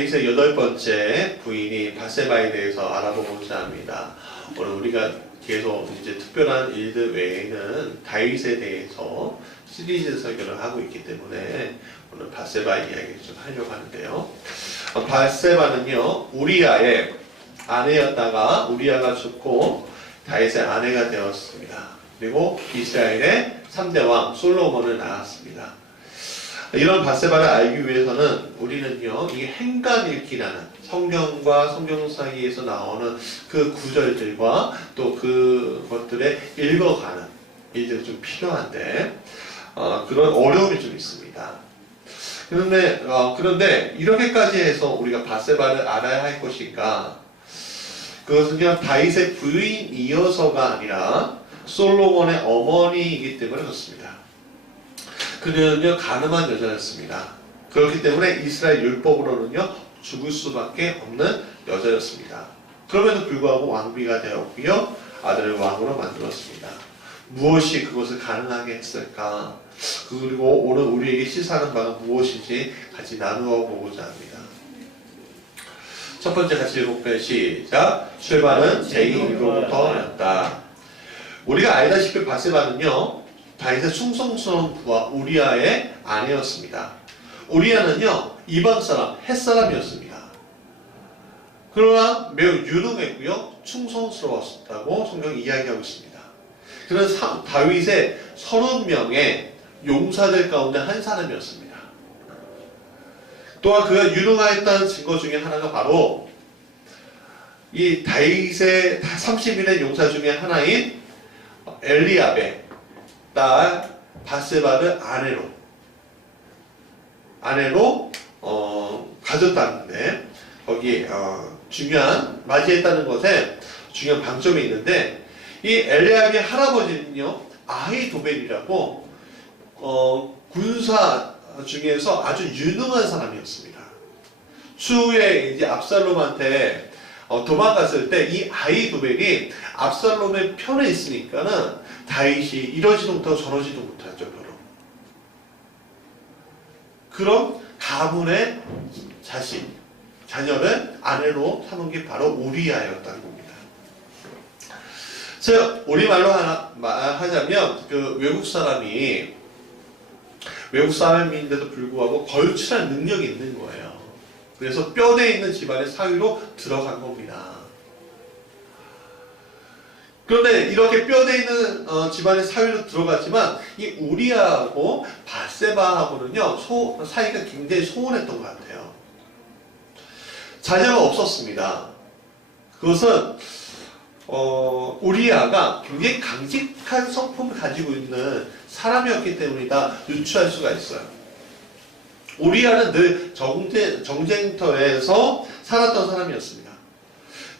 다윗의 8번째 부인이 바세바에 대해서 알아보고자 합니다. 오늘 우리가 계속 이제 특별한 일들 외에는 다윗에 대해서 시리즈 설교를 하고 있기 때문에 오늘 바세바 이야기를 좀 하려고 하는데요. 바세바는요, 우리아의 아내였다가 우리아가 죽고 다윗의 아내가 되었습니다. 그리고 이스라엘의 3대 왕 솔로몬을 낳았습니다. 이런 바세바를 알기 위해서는 우리는요, 이게 행간 읽기라는 성경과 성경 사이에서 나오는 그 구절들과 또 그것들에 읽어가는 일들이 좀 필요한데 그런 어려움이 좀 있습니다. 그런데 이렇게까지 해서 우리가 바세바를 알아야 할 것인가? 그것은 그냥 다윗의 부인이어서가 아니라 솔로몬의 어머니이기 때문에 그렇습니다. 그녀는요, 가늠한 여자였습니다. 그렇기 때문에 이스라엘 율법으로는요, 죽을 수밖에 없는 여자였습니다. 그럼에도 불구하고 왕비가 되었고요, 아들을 왕으로 만들었습니다. 무엇이 그것을 가능하게 했을까? 그리고 오늘 우리에게 시사하는 바가 무엇인지 같이 나누어 보고자 합니다. 첫 번째 같이 읽어볼까요? 시작! 출발은 제2로부터였다. 우리가 알다시피 바세바는요, 다윗의 충성스러운 부하 우리아의 아내였습니다. 우리아는요, 이방 사람, 헷 사람이었습니다. 그러나 매우 유능했고요, 충성스러웠다고 성경이 이야기하고 있습니다. 그는 다윗의 30명의 용사들 가운데 한 사람이었습니다. 또한 그가 유능하였다는 증거 중에 하나가 바로 이 다윗의 30인의 용사 중에 하나인 엘리압의 딸 바세바를 아내로 가졌다는데 거기에 맞이했다는 것에 중요한 방점이 있는데 이 엘리압의 할아버지는요 아히도벨이라고 군사 중에서 아주 유능한 사람이었습니다. 추후에 이제 압살롬한테 도망갔을 때 이 아히도벨이 압살롬의 편에 있으니까는 다윗이 이러지도 못하고 저러지도 못하죠, 별로. 그런 가문의 자녀를 아내로 삼은 게 바로 우리아였다는 겁니다. 제가 우리말로 하자면 그 외국 사람인데도 불구하고 걸출한 능력이 있는 거예요. 그래서 뼈대 있는 집안의 사위로 들어간 겁니다. 그런데 이렇게 뼈대 있는 집안의 사위로 들어갔지만 이 우리아하고 바세바하고는요 사이가 굉장히 소원했던 것 같아요. 자녀가 없었습니다. 그것은 우리아가 굉장히 강직한 성품을 가지고 있는 사람이었기 때문이다 유추할 수가 있어요. 우리아는 늘 정쟁터에서 살았던 사람이었습니다.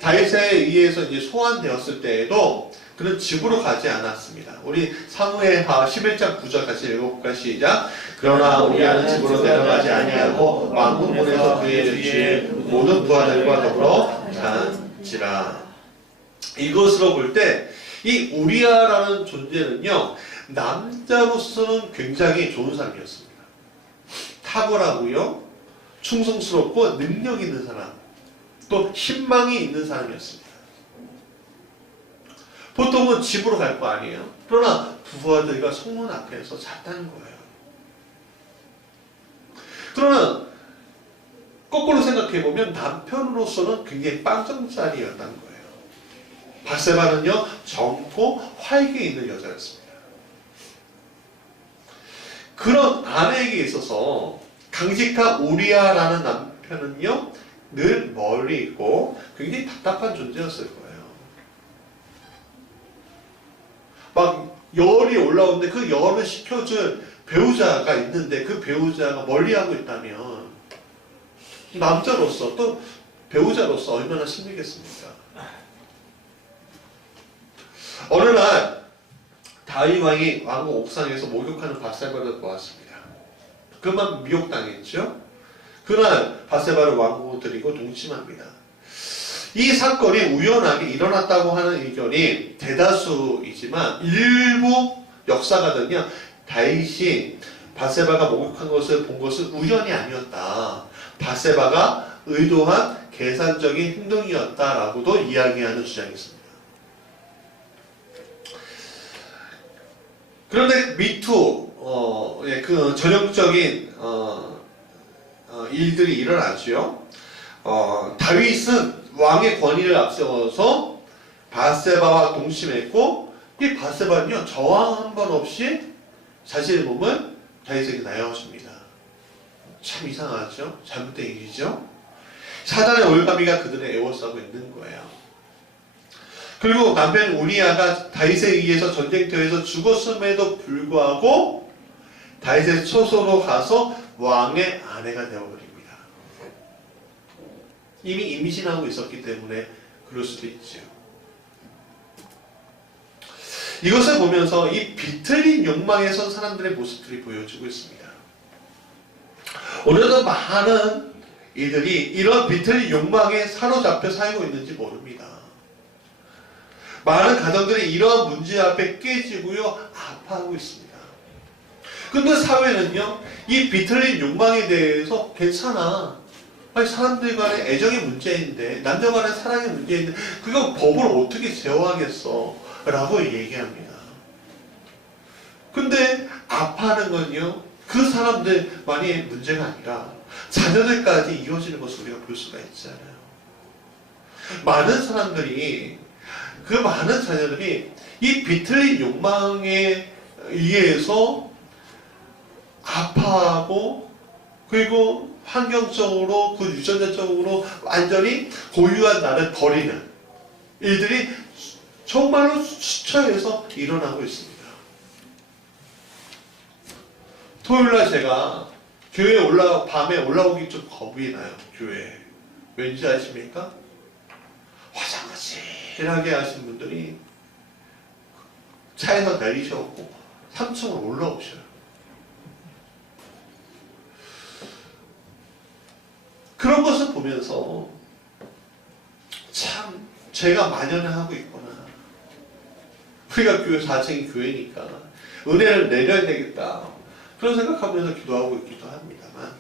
다윗에 의해서 이제 소환되었을 때에도 그는 집으로 가지 않았습니다. 우리 사무엘하 11장 9절 같이 읽어볼까? 시작! 그러나 우리아는 집으로 내려가지 아니하고 왕궁문에서 그의 주의 모든 부하들과 더불어 잔지라. 이것으로 볼 때 이 우리아라는 존재는요 남자로서는 굉장히 좋은 사람이었습니다. 탁월하고요 충성스럽고 능력 있는 사람, 또 희망이 있는 사람이었습니다. 보통은 집으로 갈 거 아니에요. 그러나 부하들과 성문 앞에서 잤다는 거예요. 그러나 거꾸로 생각해보면 남편으로서는 굉장히 빵정짜리였다는 거예요. 바세바는요 젊고 활기 있는 여자였습니다. 그런 아내에게 있어서 강직한 우리아라는 남편은요 늘 멀리 있고 굉장히 답답한 존재였을 거예요. 막 열이 올라오는데 그 열을 식혀줄 배우자가 있는데 그 배우자가 멀리하고 있다면 남자로서 또 배우자로서 얼마나 힘들겠습니까? 어느 날 다윗 왕이 왕궁 옥상에서 목욕하는 바세바를 보았습니다. 그만 미혹당했죠. 그날 바세바를 왕궁으로 들이고 동침합니다. 이 사건이 우연하게 일어났다고 하는 의견이 대다수이지만 일부 역사가들은요 다윗이 바세바가 목욕한 것을 본 것은 우연이 아니었다. 바세바가 의도한 계산적인 행동이었다라고도 이야기하는 주장이 있습니다. 그런데 미투 그 전형적인 일들이 일어나죠. 다윗은 왕의 권위를 앞세워서 바세바와 동침했고 이 바세바는요 저항 한 번 없이 자신의 몸을 다윗에게 나눠줍니다. 참 이상하죠? 잘못된 일이죠? 사단의 올가미가 그들을 애워싸고 있는 거예요. 그리고 남편 우리아가 다윗에 의해서 전쟁터에서 죽었음에도 불구하고 다윗의 처소로 가서 왕의 아내가 되어버립니다. 이미 임신하고 있었기 때문에 그럴 수도 있죠. 이것을 보면서 이 비틀린 욕망에 선 사람들의 모습들이 보여지고 있습니다. 오늘도 많은 이들이 이런 비틀린 욕망에 사로잡혀 살고 있는지 모릅니다. 많은 가정들이 이러한 문제 앞에 깨지고요 아파하고 있습니다. 근데 사회는요 이 비틀린 욕망에 대해서 괜찮아, 아니 사람들 간의 애정의 문제인데 남녀 간의 사랑의 문제인데 그거 법을 어떻게 제어하겠어 라고 얘기합니다. 근데 아파하는 건요 그 사람들만의 문제가 아니라 자녀들까지 이어지는 것을 우리가 볼 수가 있잖아요. 많은 사람들이 그 많은 자녀들이 이 비틀린 욕망에 의해서 아파하고 그리고 환경적으로 그 유전자적으로 완전히 고유한 나를 버리는 일들이 정말로 수차에서 일어나고 있습니다. 토요일날 제가 교회에 밤에 올라오기 좀 겁이 나요. 교회에. 왠지 아십니까? 화장실하게 하신 분들이 차에서 내리셔갖고 3층으로 올라오셔요. 그런 것을 보면서 참 제가 만연을 하고 있구나. 우리가 교회 4층이 교회니까 은혜를 내려야 되겠다. 그런 생각하면서 기도하고 있기도 합니다만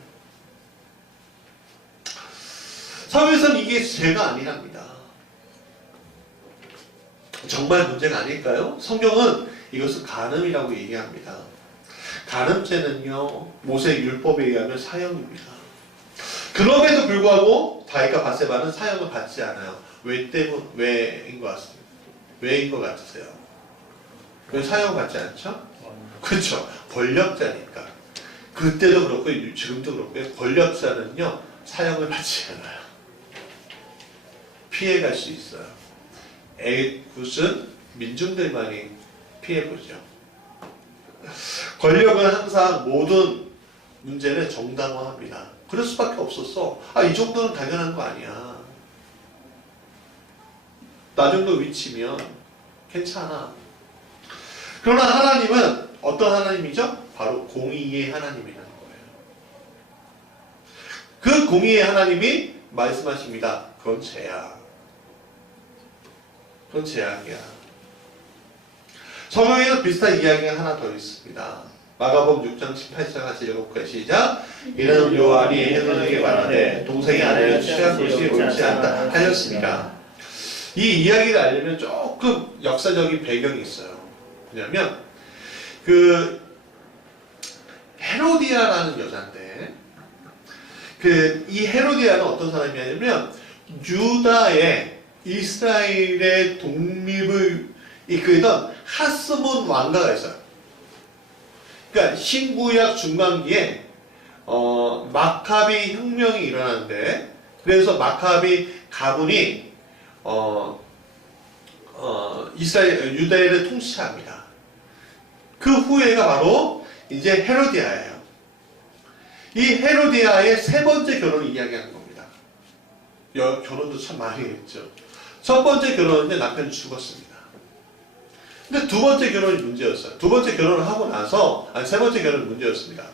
사회에서는 이게 죄가 아니랍니다. 정말 문제가 아닐까요? 성경은 이것을 간음이라고 얘기합니다. 간음죄는요 모세 율법에 의하면 사형입니다. 그럼에도 불구하고 다윗과 바세바는 사형을 받지 않아요. 왜인 것 같습니다. 왜인 것 같으세요? 왜 사형을 받지 않죠? 그렇죠. 권력자니까. 그때도 그렇고 지금도 그렇고 권력자는요 사형을 받지 않아요. 피해갈 수 있어요. 애굿은 민중들만이 피해보죠. 권력은 항상 모든 문제를 정당화합니다. 그럴 수밖에 없었어. 이 정도는 당연한 거 아니야. 나 정도 위치면 괜찮아. 그러나 하나님은 어떤 하나님이죠? 바로 공의의 하나님이라는 거예요. 그 공의의 하나님이 말씀하십니다. 그건 죄야. 그건 죄악이야. 성경에는 비슷한 이야기가 하나 더 있습니다. 마가복음 6장 18절 같이 읽어볼까요? 시작. 이는 요한이 헤로데에게 말하되 동생의 아내를 취한 것이 옳지 않다 하였습니다. 이 이야기를 알려면 조금 역사적인 배경이 있어요. 왜냐하면 그 헤로디아라는 여자인데 이 헤로디아는 어떤 사람이냐면 유다의 이스라엘의 독립을 이끌던 하스몬 왕가가 있어요. 그러니까 신구약 중반기에 마카비 혁명이 일어나는데 그래서 마카비 가문이 유다를 통치합니다. 그 후예가 바로 이제 헤로디아예요. 이 헤로디아의 세 번째 결혼을 이야기하는 겁니다. 결혼도 참 많이 했죠. 첫 번째 결혼인데 남편이 죽었습니다. 근데 두 번째 결혼이 문제였어요. 두 번째 결혼을 하고 나서 세 번째 결혼이 문제였습니다.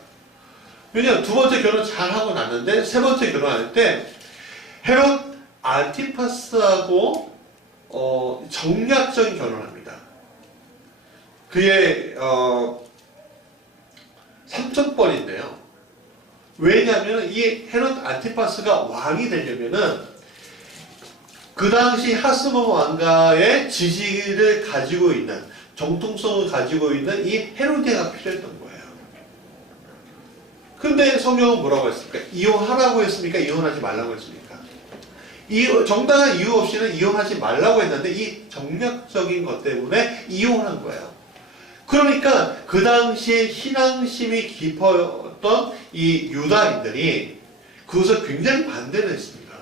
왜냐하면 두 번째 결혼 잘 하고 났는데 세 번째 결혼할 때 헤롯 안티파스하고 정략적인 결혼을 합니다. 그의 삼촌뻘인데요. 왜냐하면 이 헤롯 안티파스가 왕이 되려면은 그 당시 하스몬 왕가의 지지를 가지고 있는, 정통성을 가지고 있는 이 헤로디아가 필요했던 거예요. 근데 성경은 뭐라고 했습니까? 이혼하라고 했습니까? 이혼하지 말라고 했습니까? 정당한 이유 없이는 이혼하지 말라고 했는데 이 정략적인 것 때문에 이혼한 거예요. 그러니까 그 당시에 신앙심이 깊었던 이 유다인들이 그것을 굉장히 반대를 했습니다.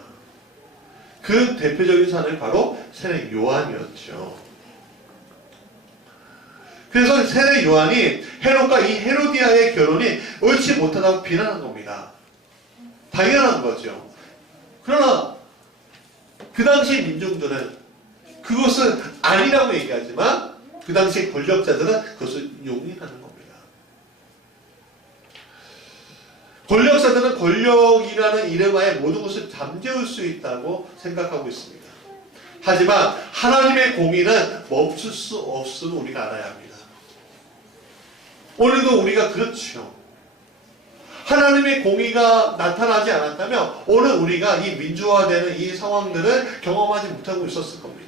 그 대표적인 사람이 바로 세례 요한이었죠. 그래서 세례 요한이 헤롯과 이 헤로디아의 결혼이 옳지 못하다고 비난한 겁니다. 당연한 거죠. 그러나 그 당시 민중들은 그것은 아니라고 얘기하지만 그 당시 권력자들은 그것을 용인하는 겁니다. 권력자들은 권력이라는 이름하에 모든 것을 잠재울 수 있다고 생각하고 있습니다. 하지만 하나님의 공의는 멈출 수 없음을 우리가 알아야 합니다. 오늘도 우리가 그렇죠. 하나님의 공의가 나타나지 않았다면 오늘 우리가 이 민주화되는 이 상황들을 경험하지 못하고 있었을 겁니다.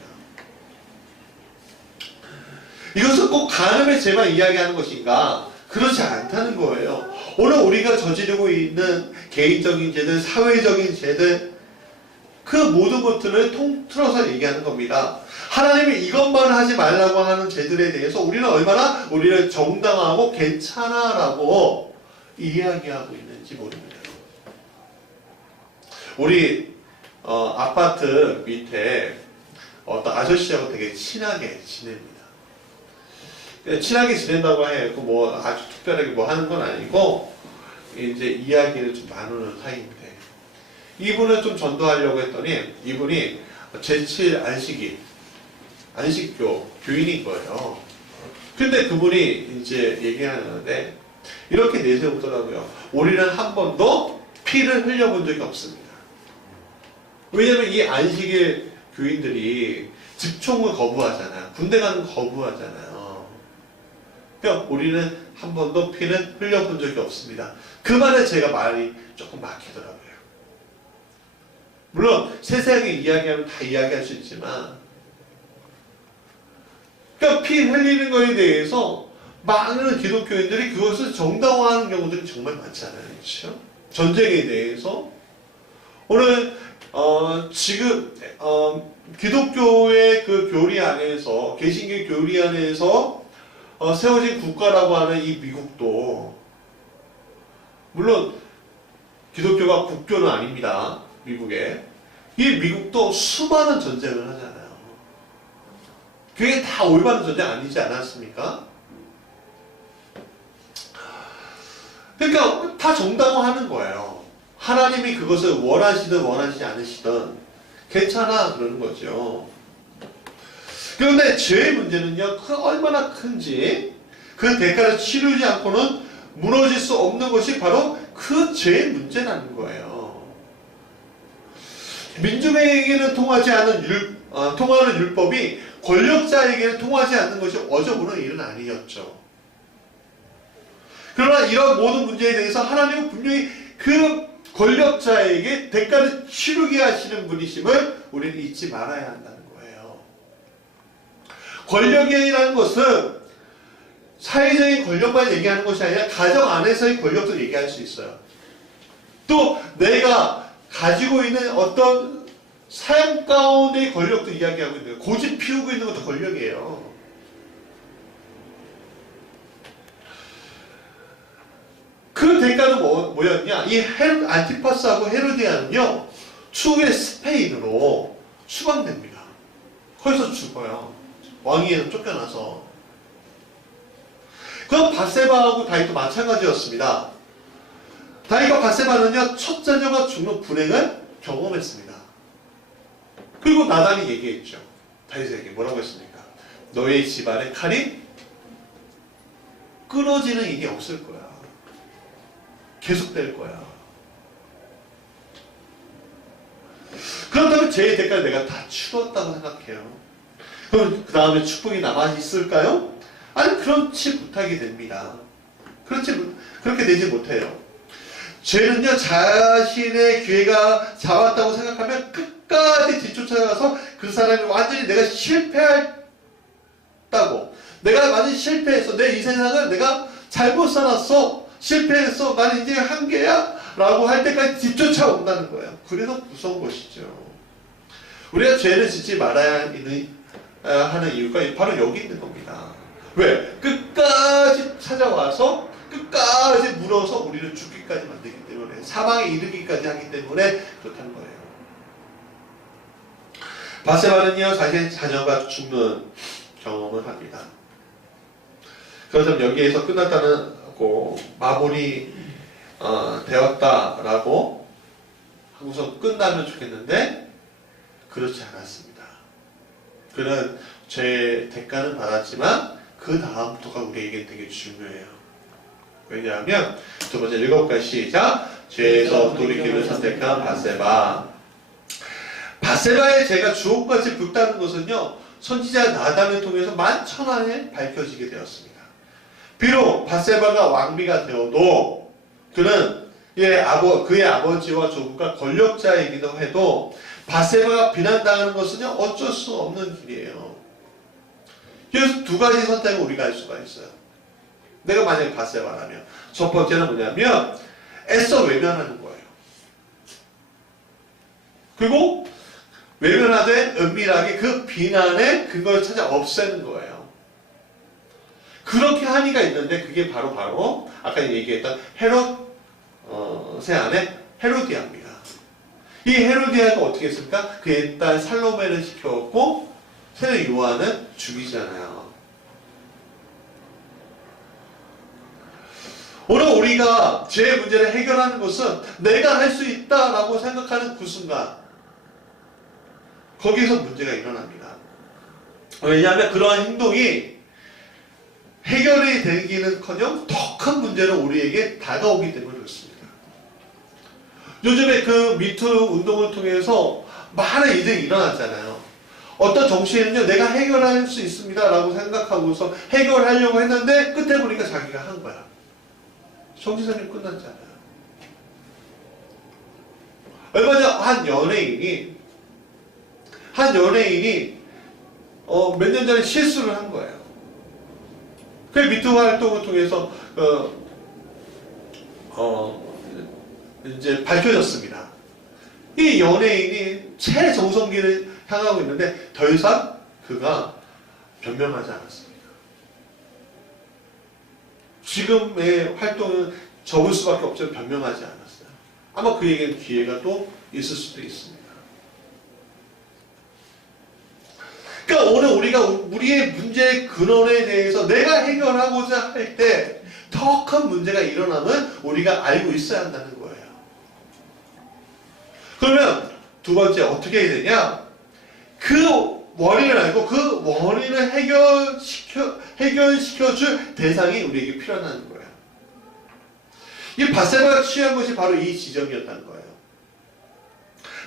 이것은 꼭 간음의 죄만 이야기하는 것인가? 그렇지 않다는 거예요. 오늘 우리가 저지르고 있는 개인적인 죄들, 사회적인 죄들, 그 모든 것들을 통틀어서 얘기하는 겁니다. 하나님이 이것만 하지 말라고 하는 죄들에 대해서 우리는 얼마나 우리를 정당하고 괜찮아라고 이야기하고 있는지 모릅니다. 우리 아파트 밑에 어떤 아저씨하고 되게 친하게 지냅니다. 친하게 지낸다고 해요. 뭐 아주 특별하게 뭐 하는 건 아니고 이제 이야기를 좀 나누는 사이인데 이분을 좀 전도하려고 했더니 이분이 제7 안식교 교인인 거예요. 근데 그분이 이제 얘기하는데 이렇게 내세우더라고요. 우리는 한 번도 피를 흘려본 적이 없습니다. 왜냐면 이 안식일 교인들이 집총을 거부하잖아요. 군대 가는 거 거부하잖아요. 그러니까 우리는 한 번도 피는 흘려본 적이 없습니다. 그 말에 제가 말이 조금 막히더라고요. 물론 세세하게 이야기하면 다 이야기할 수 있지만 그러니까 피 흘리는 것에 대해서 많은 기독교인들이 그것을 정당화하는 경우들이 정말 많잖아요. 그렇죠? 전쟁에 대해서 오늘 지금 기독교의 그 교리 안에서 개신교 교리 안에서 세워진 국가라고 하는 이 미국도 물론 기독교가 국교는 아닙니다. 미국에 이 미국도 수많은 전쟁을 하잖아요. 그게 다 올바른 전쟁 아니지 않았습니까? 그러니까 다 정당화하는 거예요. 하나님이 그것을 원하시든 원하시지 않으시든 괜찮아 그러는 거죠. 그런데 죄의 문제는요, 얼마나 큰지 그 대가를 치르지 않고는 무너질 수 없는 것이 바로 그 죄의 문제라는 거예요. 민중에게는 통하는 율법이 권력자에게는 통하지 않는 것이 어저보는 일은 아니었죠. 그러나 이런 모든 문제에 대해서 하나님은 분명히 그 권력자에게 대가를 치르게 하시는 분이심을 우리는 잊지 말아야 한다는 거예요. 권력이라는 것은 사회적인 권력만 얘기하는 것이 아니라 가정 안에서의 권력도 얘기할 수 있어요. 또 내가 가지고 있는 어떤 삶 가운데의 권력도 이야기하고 있는 거예요. 고집 피우고 있는 것도 권력이에요. 그 대가는 뭐였냐? 이 안티파스하고 헤로디아는요, 추후에 스페인으로 추방됩니다. 거기서 죽어요. 왕위에서 쫓겨나서. 그럼 바세바하고 다윗도 마찬가지였습니다. 다윗과 바세바는요, 첫 자녀가 죽는 불행을 경험했습니다. 그리고 나단이 얘기했죠. 다윗에게 뭐라고 했습니까? 너의 집안에 칼이 끊어지는 일이 없을 거야. 계속될 거야. 그렇다면 죄의 대가를 내가 다 치렀다고 생각해요. 그럼 그 다음에 축복이 남아있을까요? 아니, 그렇지 못하게 됩니다. 그렇게 되지 못해요. 죄는요, 자신의 기회가 잡았다고 생각하면 끝까지 뒤쫓아가서 그 사람이 완전히 내가 실패했다고, 내가 완전히 실패했어, 내 이 세상을 내가 잘못 살았어, 실패했어, 난 이제 한계야 라고 할 때까지 뒤쫓아온다는 거예요. 그래서 무서운 것이죠. 우리가 죄를 짓지 말아야 하는 이유가 바로 여기 있는 겁니다. 왜? 끝까지 찾아와서 끝까지 물어서 우리를 죽기까지 만들기 때문에, 사망에 이르기까지 하기 때문에 그렇다는 거예요. 바세바는요, 자신의 자녀가 죽는 경험을 합니다. 그렇다면 여기에서 끝났다고 마무리 되었다라고 하고서 끝나면 좋겠는데 그렇지 않았습니다. 그는 죄의 대가는 받았지만 그 다음부터가 우리에게 되게 중요해요. 왜냐하면 두 번째 읽어볼까요? 시작. 죄에서 돌이킴을 선택한 바세바. 바세바의 죄가 주옥같이 붉다는 것은요, 선지자 나단을 통해서 만천하에 밝혀지게 되었습니다. 비록 바세바가 왕비가 되어도 그는 그의 아버지와 조부가 권력자이기도 해도 바세바가 비난당하는 것은요, 어쩔 수 없는 길이에요. 그래서 두 가지 선택을 우리가 할 수가 있어요. 내가 만약에 바세바라면 첫 번째는 뭐냐면 애써 외면하는 거예요. 그리고 외면하되 은밀하게 그 비난에 그걸 찾아 없애는 거예요. 그렇게 한의가 있는데 그게 바로 아까 얘기했던 헤롯의 아내 헤로디아입니다. 이 헤로디아가 어떻게 했습니까? 그의 딸 살로메를 시켰고 세례 요한은 죽이잖아요. 오늘 우리가 죄의 문제를 해결하는 것은 내가 할 수 있다라고 생각하는 그 순간 거기에서 문제가 일어납니다. 왜냐하면 그러한 행동이 해결이 되기는커녕 더 큰 문제로 우리에게 다가오기 때문에 그렇습니다. 요즘에 그 미투 운동을 통해서 많은 일들이 일어났잖아요. 어떤 정치인은요, 내가 해결할 수 있습니다 라고 생각하고서 해결하려고 했는데 끝에 보니까 자기가 한 거야. 정치사님 끝났잖아요. 얼마 전 한 연예인이 몇 년 전에 실수를 한 거예요. 그 미투 활동을 통해서 이제 밝혀졌습니다. 이 연예인이 최정성기를 향하고 있는데 더 이상 그가 변명하지 않았습니다. 지금의 활동은 접을 수밖에 없지만 변명하지 않았어요. 아마 그에게는 기회가 또 있을 수도 있습니다. 그러니까 오늘 우리가 우리의 문제의 근원에 대해서 내가 해결하고자 할 때 더 큰 문제가 일어나면 우리가 알고 있어야 한다는 거예요. 그러면 두 번째 어떻게 해야 되냐? 그 원인을 알고 그 원인을 해결시켜줄 대상이 우리에게 필요하다는 거예요. 이 바세바가 취한 것이 바로 이 지점이었다는 거예요.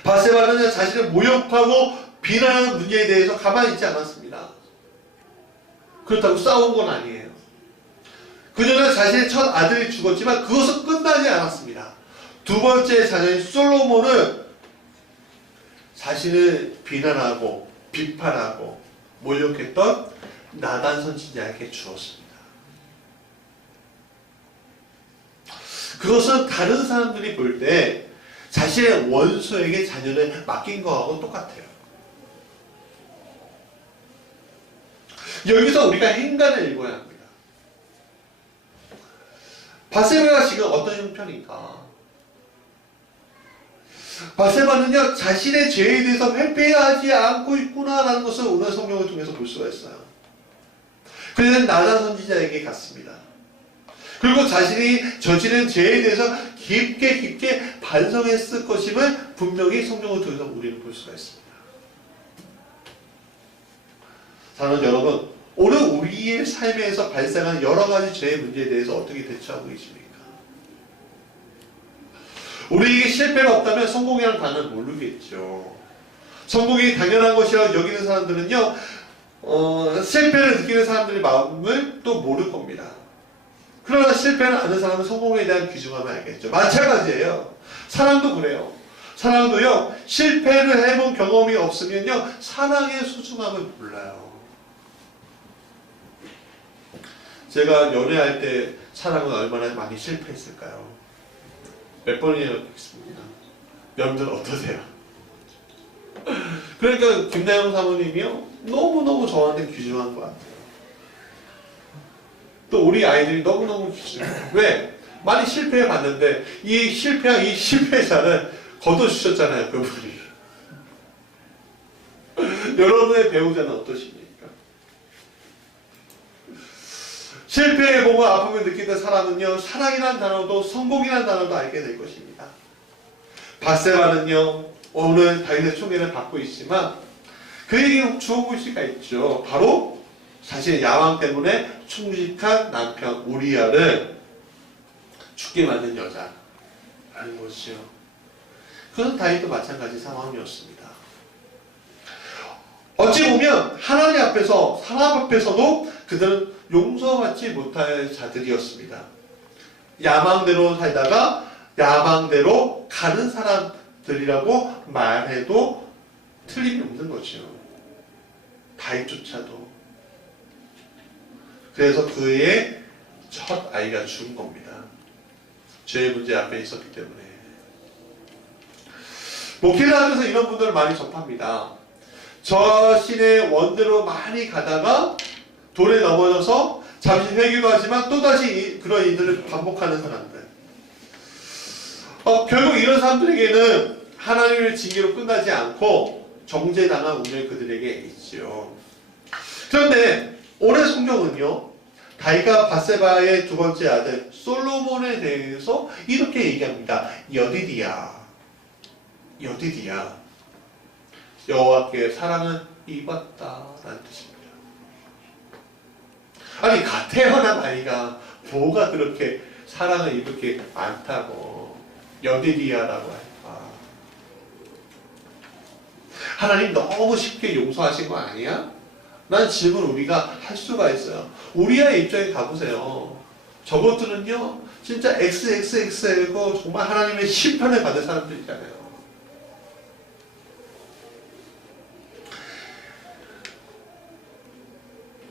바세바는 자신을 모욕하고 비난하는 문제에 대해서 가만히 있지 않았습니다. 그렇다고 싸운 건 아니에요. 그녀는 자신의 첫 아들이 죽었지만 그것은 끝나지 않았습니다. 두 번째 자녀인 솔로몬을 자신을 비난하고 비판하고 모욕했던 나단 선지자에게 주었습니다. 그것은 다른 사람들이 볼 때 자신의 원수에게 자녀를 맡긴 거하고 똑같아요. 여기서 우리가 행간을 읽어야 합니다. 바세바가 지금 어떤 형편인가? 바세바는요, 자신의 죄에 대해서 회개하지 않고 있구나라는 것을 오늘 성경을 통해서 볼 수가 있어요. 그래서 나단 선지자에게 갔습니다. 그리고 자신이 저지른 죄에 대해서 깊게 반성했을 것임을 분명히 성경을 통해서 우리는 볼 수가 있습니다. 사랑하는 여러분, 오늘 우리의 삶에서 발생하는 여러 가지 죄의 문제에 대해서 어떻게 대처하고 계십니까? 우리에게 실패가 없다면 성공이라는 단어를 모르겠죠. 성공이 당연한 것이라고 여기는 사람들은요, 실패를 느끼는 사람들의 마음을 또 모를 겁니다. 그러나 실패를 아는 사람은 성공에 대한 귀중함을 알겠죠. 마찬가지예요. 사랑도 그래요. 사랑도요, 실패를 해본 경험이 없으면요, 사랑의 소중함을 몰라요. 제가 연애할 때 사랑은 얼마나 많이 실패했을까요? 몇 번이나 했습니다. 여러분들 어떠세요? 그러니까 김나영 사모님이요, 너무너무 저한테 귀중한 것 같아요. 또 우리 아이들이 너무너무 귀중해요. 왜? 많이 실패해 봤는데 이 실패한 이 실패자를 거둬주셨잖아요, 그분이. 여러분의 배우자는 어떠십니까? 실패해보고 아픔을 느끼는 사람은요, 사랑이라는 단어도 성공이라는 단어도 알게 될 것입니다. 밧세바는요, 오늘 다윗의 총애를 받고 있지만 그에게 좋은 글씨가 있죠. 바로 사실 야왕 때문에 충직한 남편 우리아를 죽게 만든 여자라는 것이요. 그건 다윗도 마찬가지 상황이었습니다. 어찌 보면 하나님 앞에서, 사람 앞에서도 그들은 용서받지 못할 자들이었습니다. 야망대로 살다가 야망대로 가는 사람들이라고 말해도 틀림이 없는 거죠. 다윗조차도. 그래서 그의 첫 아이가 죽은 겁니다. 죄의 문제 앞에 있었기 때문에. 목회를 하면서 이런 분들을 많이 접합니다. 저 신의 원대로 많이 가다가 돌에 넘어져서 잠시 회개도 하지만 또다시 그런 일들을 반복하는 사람들. 결국 이런 사람들에게는 하나님의 징계로 끝나지 않고 정죄당한 운명이 그들에게 있죠. 그런데 오늘 성경은요, 다윗과 밧세바의 두 번째 아들 솔로몬에 대해서 이렇게 얘기합니다. 여디디야, 여디디야, 여호와께 사랑은 입었다라는 뜻입니다. 아니, 갓 태어난 아이가 뭐가 그렇게 사랑을 이렇게 많다고 여디디야라고 할까? 하나님 너무 쉽게 용서하신 거 아니야? 난 질문 우리가 할 수가 있어요. 우리의 입장에 가보세요. 저것들은요, 진짜 XXX고 정말 하나님의 심판을 받을 사람들이잖아요.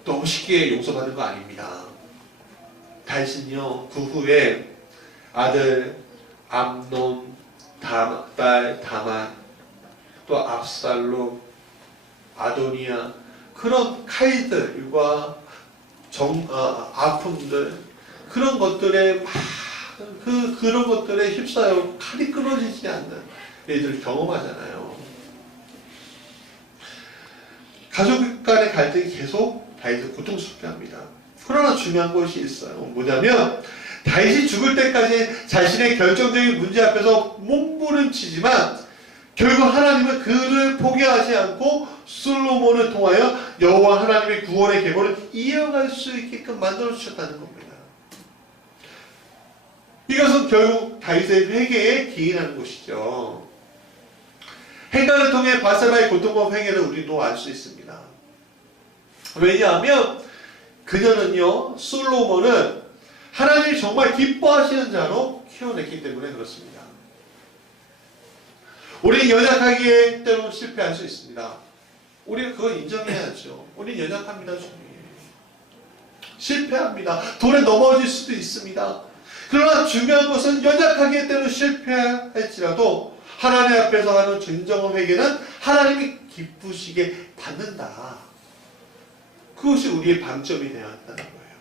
너무 쉽게 용서받는 거 아닙니다. 다윗은요, 그 후에 아들 암논, 딸 다만, 또 압살롬, 아도니아, 그런 칼들과 아픔들, 그런 것들에 그런 것들에 휩싸여 칼이 끊어지지 않는 애들 경험하잖아요. 가족 간의 갈등이 계속 다윗을 고통스럽게 합니다. 그러나 중요한 것이 있어요. 뭐냐면 다윗이 죽을 때까지 자신의 결정적인 문제 앞에서 몸부림치지만 결국 하나님은 그를 포기하지 않고 솔로몬을 통하여 여호와 하나님의 구원의 계보를 이어갈 수 있게끔 만들어 주셨다는 겁니다. 이것은 결국 다윗의 회개에 기인하는 것이죠. 행간을 통해 밧세바의 고통과 회개를 우리도 알 수 있습니다. 왜냐하면 그녀는요, 솔로몬은 하나님이 정말 기뻐하시는 자로 키워냈기 때문에 그렇습니다. 우리는 연약하기에 때로는 실패할 수 있습니다. 우리는 그걸 인정해야죠. 우리는 연약합니다. 실패합니다. 돌에 넘어질 수도 있습니다. 그러나 중요한 것은 연약하기에 때로는 실패할지라도 하나님 앞에서 하는 진정한 회개는 하나님이 기쁘시게 받는다. 그것이 우리의 방점이 되어야 한다는 거예요.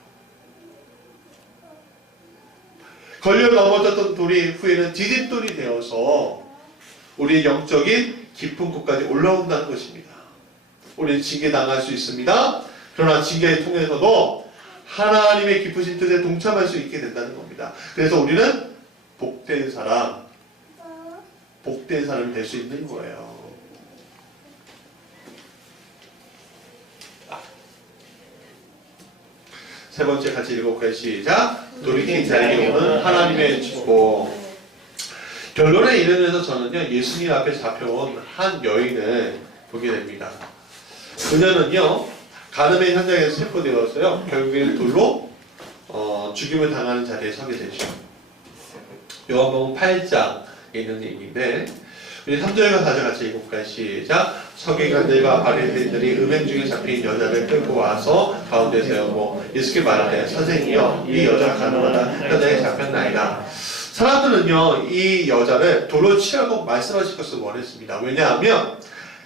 걸려 넘어졌던 돌이 후에는 디딤돌이 되어서 우리의 영적인 깊은 곳까지 올라온다는 것입니다. 우리는 징계당할 수 있습니다. 그러나 징계를 통해서도 하나님의 기쁘신 뜻에 동참할 수 있게 된다는 겁니다. 그래서 우리는 복된 사람이 될 수 있는 거예요. 세 번째 같이 읽어볼까요? 시작. 돌이킨 자에게 오는 하나님의 축복. 결론에 이르면서 저는요, 예수님 앞에 잡혀온 한 여인을 보게 됩니다. 그녀는요, 간음의 현장에서 체포되었어요. 결국에는 돌로 죽임을 당하는 자리에 서게 되죠. 요한복음 8장에 있는 얘기인데 우리 3절과 4절 같이 읽어볼까요? 시작. 서기관들과 바리새인들이 음행 중에 잡힌 여자를 끌고 와서 가운데 세우고 예수께 말하되 선생이여 이 여자가 가늠하다 여자에 잡혔나이다. 사람들은요 이 여자를 돌로 치라고 말씀하실 것을 원했습니다. 왜냐하면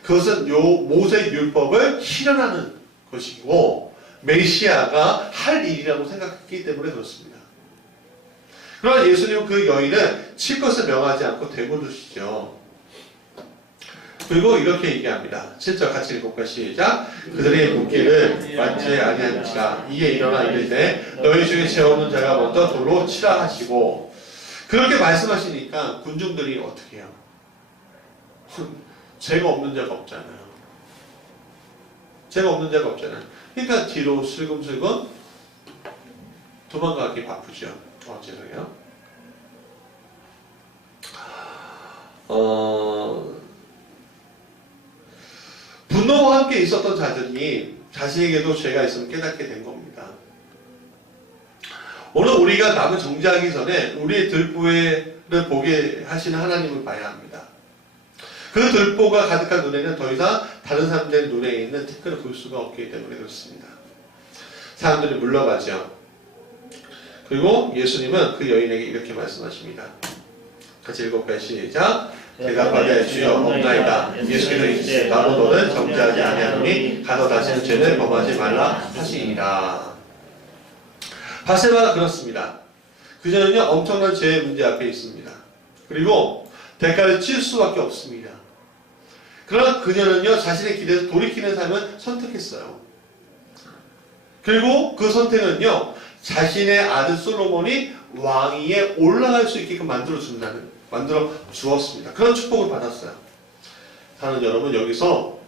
그것은 요 모세 율법을 실현하는 것이고 메시아가 할 일이라고 생각했기 때문에 그렇습니다. 그러나 예수님은 그 여인을 칠 것을 명하지 않고 대고두시죠. 그리고 이렇게 얘기합니다. 7절 같이 읽어볼까요? 시작. 그들의 묻기를 맞지 아니한지라 이에 일어나 이르되 너희 중에 죄 없는 자가 먼저 돌로 치라 하시고 그렇게 말씀하시니까 군중들이 어떻게 해요? 죄가 없는 자가 없잖아요. 죄가 없는 자가 없잖아요. 그러니까 뒤로 슬금슬금 도망가기 바쁘죠. 죄송해요. 분노와 함께 있었던 자들이 자신에게도 죄가 있으면 깨닫게 된 겁니다. 오늘 우리가 남을 정죄하기 전에 우리의 들보를 보게 하시는 하나님을 봐야 합니다. 그 들보가 가득한 눈에는 더 이상 다른 사람들의 눈에 있는 티끌을 볼 수가 없기 때문에 그렇습니다. 사람들이 물러가죠. 그리고 예수님은 그 여인에게 이렇게 말씀하십니다. 같이 읽어볼까요? 시작. 대답하되 주여 없나이다. 예수께서 이르시되 나도 너를 정죄하지 아니하노니 가서 다시는 죄를 범하지 말라 하시니라. 바세바가 그렇습니다. 그녀는요 엄청난 죄의 문제 앞에 있습니다. 그리고 대가를 칠 수밖에 없습니다. 그러나 그녀는요 자신의 길에서 돌이키는 삶을 선택했어요. 그리고 그 선택은요 자신의 아들 솔로몬이 왕위에 올라갈 수 있게끔 만들어 주었습니다. 그런 축복을 받았어요. 사랑하는 여러분, 여기서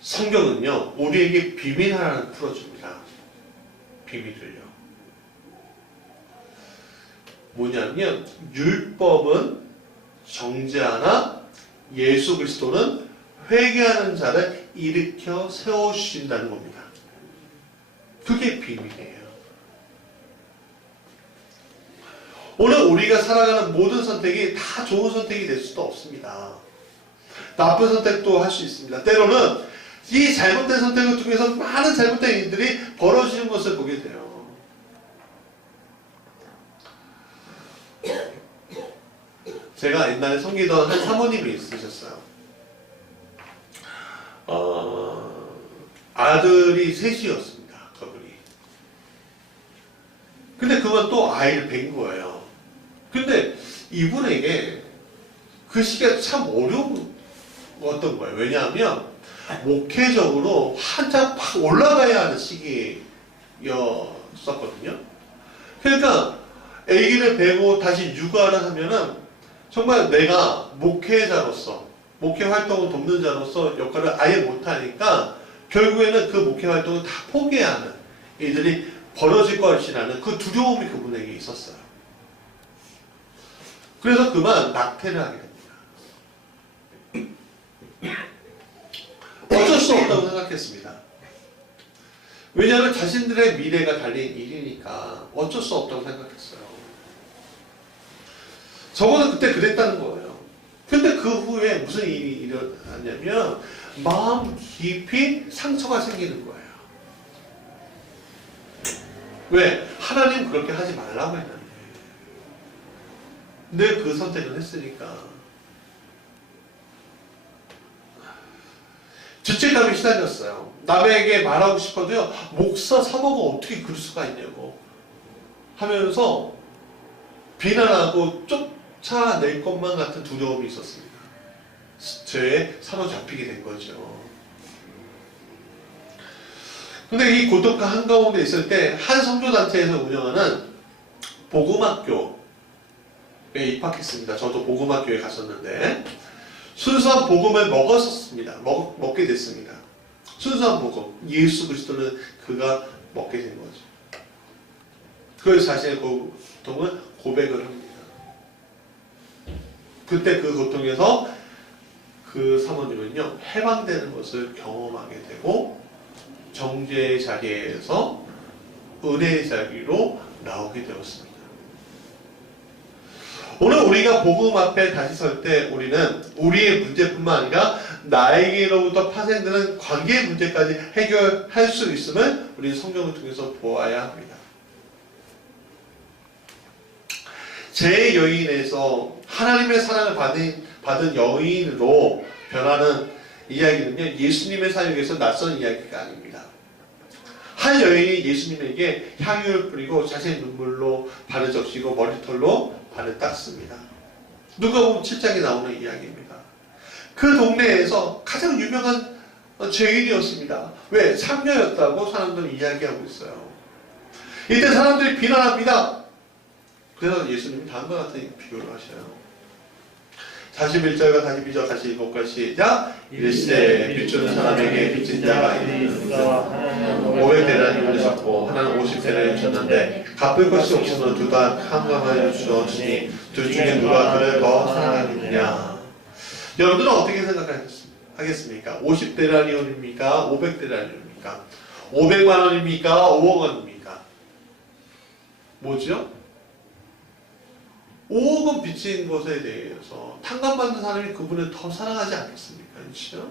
성경은요 우리에게 비밀 하나를 풀어줍니다. 비밀을요. 뭐냐면 율법은 정죄하나 예수 그리스도는 회개하는 자를 일으켜 세워주신다는 겁니다. 그게 비밀이에요. 오늘 우리가 살아가는 모든 선택이 다 좋은 선택이 될 수도 없습니다. 나쁜 선택도 할 수 있습니다. 때로는 이 잘못된 선택을 통해서 많은 잘못된 일들이 벌어지는 것을 보게 돼요. 제가 옛날에 섬기던 한 사모님이 있으셨어요. 아들이 셋이었습니다. 그분이. 근데 그건 또 아이를 뵌 거예요. 근데 이분에게 그 시기가 참 어려웠던 거예요. 왜냐하면 목회적으로 한참 팍 올라가야 하는 시기였었거든요. 그러니까 아기를 베고 다시 육아를 하면은 정말 내가 목회자로서 목회 활동을 돕는 자로서 역할을 아예 못하니까 결국에는 그 목회 활동을 다 포기해야 하는 일들이 벌어질 것이라는 그 두려움이 그분에게 있었어요. 그래서 그만 낙태를 하게 됩니다. 어쩔 수 없다고 생각했습니다. 왜냐하면 자신들의 미래가 달린 일이니까 어쩔 수 없다고 생각했어요. 적어도 그때 그랬다는 거예요. 근데 그 후에 무슨 일이 일어났냐면 마음 깊이 상처가 생기는 거예요. 왜? 하나님 그렇게 하지 말라고 했는데. 근데 그 선택을 했으니까. 죄책감이 시달렸어요. 남에게 말하고 싶어도요, 목사 사모가 어떻게 그럴 수가 있냐고 하면서 비난하고 쫓아낼 것만 같은 두려움이 있었습니다. 죄에 사로잡히게 된 거죠. 근데 이 고독한 한가운데 있을 때 한 선교단체에서 운영하는 복음학교에 입학했습니다. 저도 복음학교에 갔었는데 순수한 복음을 먹게 됐습니다. 순수한 복음, 예수 그리스도는 그가 먹게 된 거죠. 그래서 자신의 고통을 고백을 합니다. 그때 그 고통에서 그 사모님은요 해방되는 것을 경험하게 되고 정죄의 자리에서 은혜의 자리로 나오게 되었습니다. 오늘 우리가 복음 앞에 다시 설 때 우리는 우리의 문제뿐만 아니라 나에게로부터 파생되는 관계의 문제까지 해결할 수 있음을 우리 성경을 통해서 보아야 합니다. 제 여인에서 하나님의 사랑을 받은 여인으로 변하는 이야기는요, 예수님의 사역에서 낯선 이야기가 아닙니다. 한 여인이 예수님에게 향유를 뿌리고 자신의 눈물로 발을 적시고 머리털로 발을 닦습니다. 누가복음 7장에 나오는 이야기입니다. 그 동네에서 가장 유명한 죄인이었습니다. 왜? 창녀였다고 사람들은 이야기하고 있어요. 이때 사람들이 비난합니다. 그래서 예수님이 다음과 같은 비교를 하셔요. 41절과 42절 같이 읽어볼까요? 시작! 이르시되 빚 주는 사람에게 빚진 자가 있는가 500데나리온을 줬고 하나는 50데나리온을 줬는데 갚을 것이 없으므로 둘 다 한감하여 주었으니 둘 중에 누가 그를 더 사랑하겠느냐. 여러분들은 어떻게 생각하겠습니까? 50데나리온입니까? 500데나리온입니까? 500만 원입니까? 5억 원입니까? 뭐죠? 5억 원 빚진 것에 대해서 탕감받는 사람이 그분을 더 사랑하지 않겠습니까? 그렇죠?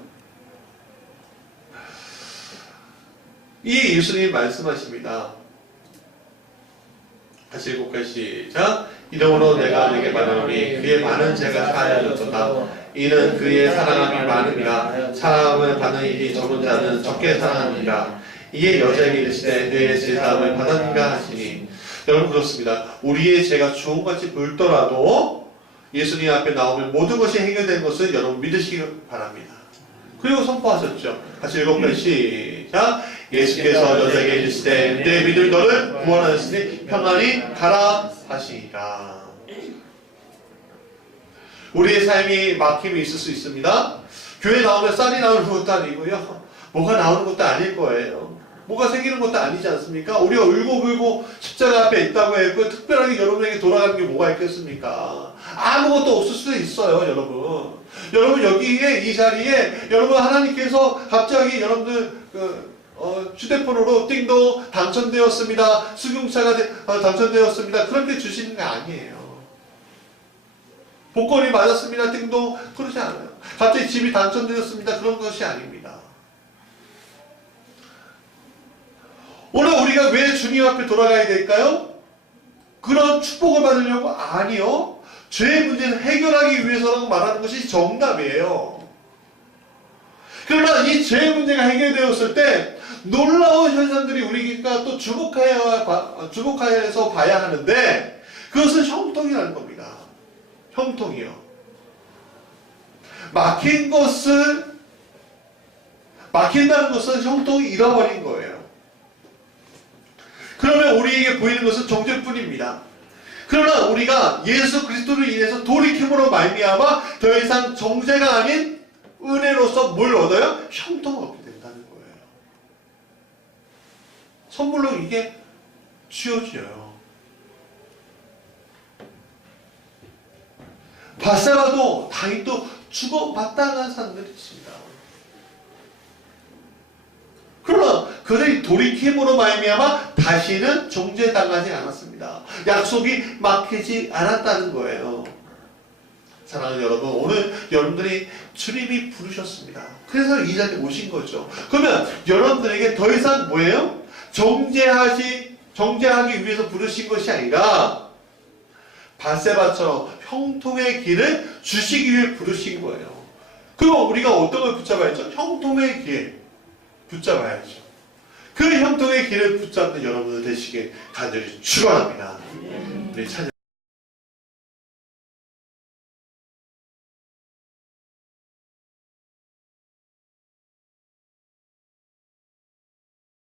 이 예수님이 말씀하십니다. 같이 읽을까요? 시작! 이러므로 내가 네게 말하노니 그의 많은 죄가 사하여졌도다. 이는 그의 사랑함이 많으니라. 사랑을 받는 일이 적은 자는 적게 사랑하니라. 이에 여자에게 이르시되 내 죄사함을 받았는가 하시니. 여러분 그렇습니다. 우리의 죄가 주홍같이 붉더라도 예수님 앞에 나오면 모든 것이 해결된 것을 여러분 믿으시기 바랍니다. 그리고 선포하셨죠. 같이 읽어볼까요? 시작! 예수께서 여자에게 이르시되 내 믿음이 너를 구원하였으니 평안히 가라 하시니라. 우리의 삶이 막힘이 있을 수 있습니다. 교회 나오면 쌀이 나오는 것도 아니고요, 뭐가 나오는 것도 아닐 거예요. 뭐가 생기는 것도 아니지 않습니까? 우리가 울고불고 십자가 앞에 있다고 했고 특별하게 여러분에게 돌아가는 게 뭐가 있겠습니까? 아무것도 없을 수도 있어요. 여러분 여기에 이 자리에 여러분 하나님께서 갑자기 여러분들 휴대폰으로 띵동 당첨되었습니다. 수경차가 당첨되었습니다. 그렇게 주시는 게 아니에요. 복권이 맞았습니다. 띵동 그러지 않아요. 갑자기 집이 당첨되었습니다. 그런 것이 아닙니다. 오늘 우리가 왜 주님 앞에 돌아가야 될까요? 그런 축복을 받으려고? 아니요. 죄의 문제를 해결하기 위해서라고 말하는 것이 정답이에요. 그러나 이 죄의 문제가 해결되었을 때 놀라운 현상들이 우리가 또 주목해서 봐야 하는데 그것은 형통이라는 겁니다. 형통이요. 막힌다는 것은 형통이 잃어버린 거예요. 그러면 우리에게 보이는 것은 정죄뿐입니다. 그러나 우리가 예수 그리스도를 인해서 돌이킴으로 말미암아 더 이상 정죄가 아닌 은혜로서 뭘 얻어요? 형통을 얻게 된다는 거예요. 선물로 이게 주어져요. 바세바도 다윗도 주고받다는 사람들이 있습니다. 그러나 그들이 돌이킴으로 말미암아 다시는 정죄당하지 않았습니다. 약속이 막히지 않았다는 거예요. 사랑하는 여러분, 오늘 여러분들이 주님이 부르셨습니다. 그래서 이 자리에 오신 거죠. 그러면 여러분들에게 더 이상 뭐예요? 정죄하기 위해서 부르신 것이 아니라 바세바처럼 형통의 길을 주시기 위해 부르신 거예요. 그럼 우리가 어떤 걸 붙잡아야죠? 형통의 길 붙잡아야죠. 그 형통의 길을 붙잡는 여러분들 되시길 간절히 축원합니다. 우리 찬양